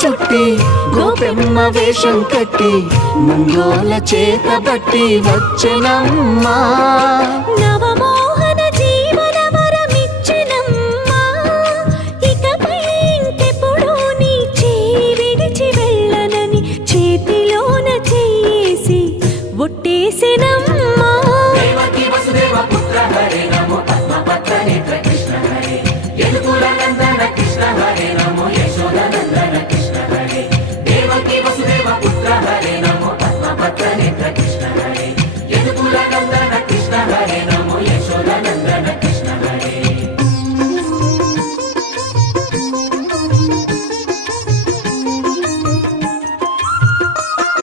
చుట్టి గోపెమ్మ వేషం కట్టి ముంగోల చేత బట్టి వచ్చెనమ్మా. నవమోహన జీవన వరమిచ్చెనమ్మా. ఇకపై ఇంకెప్పుడు నీ చేయి విడిచి వెళ్ళనని చేతిలోన చేసి ఒట్టేసెనమ్మా. దేవకి వసుదేవ పుత్ర హరే నమో పద్మపత్ర నేత్ర కృష్ణ హరే యదుకుల నందన కృష్ణ హరే నమో యశోద నందన కృష్ణ హరే దేవకి వసుదేవ పుత్ర హరే నమో పద్మపత్ర నేత్ర